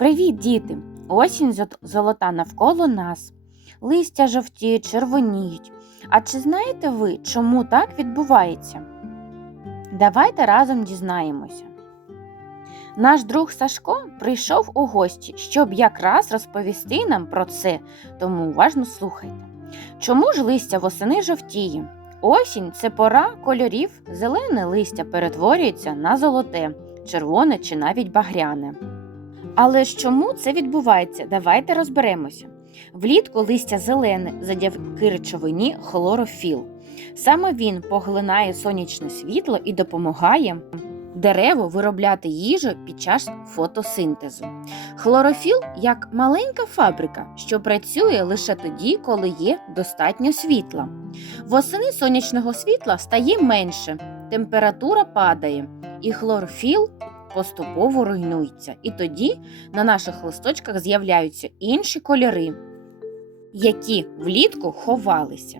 Привіт, діти! Осінь золота навколо нас. Листя жовтіють, червоніють. А чи знаєте ви, чому так відбувається? Давайте разом дізнаємося. Наш друг Сашко прийшов у гості, щоб якраз розповісти нам про це, тому уважно слухайте. Чому ж листя восени жовтіє? Осінь це пора кольорів, зелене листя перетворюється на золоте, червоне чи навіть багряне. Але ж чому це відбувається? Давайте розберемося. Влітку листя зелене завдяки речовині хлорофіл. Саме він поглинає сонячне світло і допомагає дереву виробляти їжу під час фотосинтезу. Хлорофіл як маленька фабрика, що працює лише тоді, коли є достатньо світла. Восени сонячного світла стає менше, температура падає, і хлорофіл поступово руйнується. І тоді на наших листочках з'являються інші кольори, які влітку ховалися.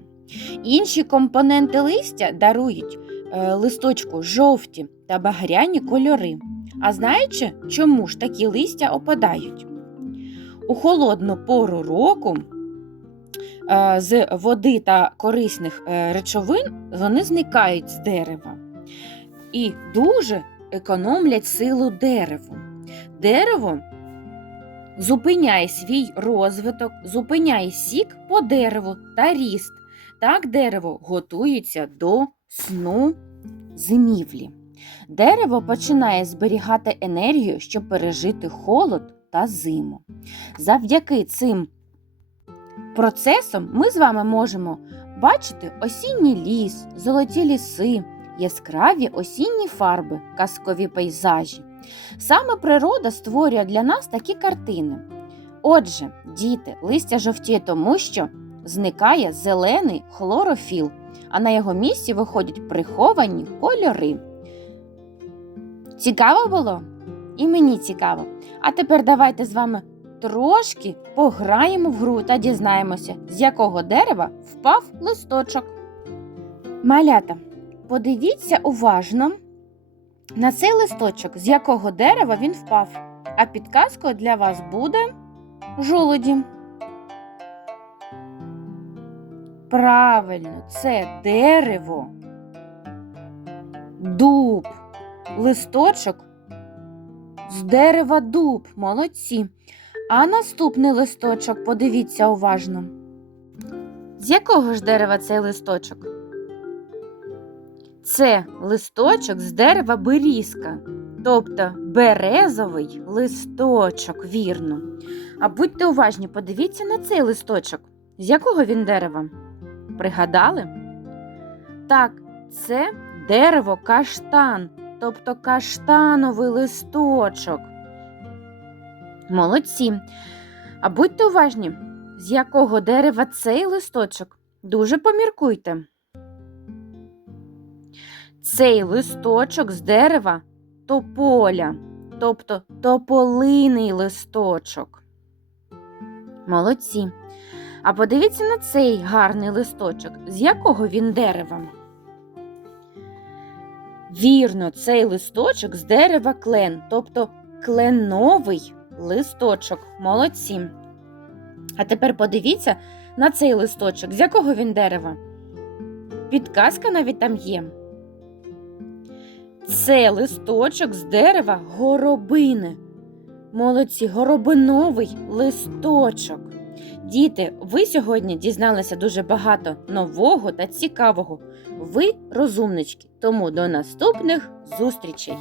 Інші компоненти листя дарують е, листочку жовті та багряні кольори. А знаєте, чому ж такі листя опадають? У холодну пору року е, з води та корисних е, речовин вони зникають з дерева і дуже економлять силу дереву. Дерево зупиняє свій розвиток, зупиняє сік по дереву та ріст. Так дерево готується до сну зимівлі. Дерево починає зберігати енергію, щоб пережити холод та зиму. Завдяки цим процесам ми з вами можемо бачити осінній ліс, золоті ліси, яскраві осінні фарби, казкові пейзажі. Саме природа створює для нас такі картини. Отже, діти, листя жовтіє тому, що зникає зелений хлорофіл, а на його місці виходять приховані кольори. Цікаво було? І мені цікаво. А тепер давайте з вами трошки пограємо в гру та дізнаємося, з якого дерева впав листочок. Малята, подивіться уважно на цей листочок, з якого дерева він впав. А підказкою для вас буде жолуді. Правильно, це дерево. Дуб. Листочок з дерева дуб. Молодці. А наступний листочок, подивіться уважно. З якого ж дерева цей листочок? Це листочок з дерева берізка, тобто березовий листочок, вірно. А будьте уважні, подивіться на цей листочок. З якого він дерева? Пригадали? Так, це дерево каштан, тобто каштановий листочок. Молодці. А будьте уважні, з якого дерева цей листочок? Дуже поміркуйте. Цей листочок з дерева тополя, тобто тополиний листочок. Молодці. А подивіться на цей гарний листочок, з якого він дерева. Вірно, цей листочок з дерева клен, тобто кленовий листочок. Молодці. А тепер подивіться на цей листочок, з якого він дерева. Підказка навіть там є. Це листочок з дерева горобини. Молодці, горобиновий листочок. Діти, ви сьогодні дізналися дуже багато нового та цікавого. Ви розумнички, тому до наступних зустрічей!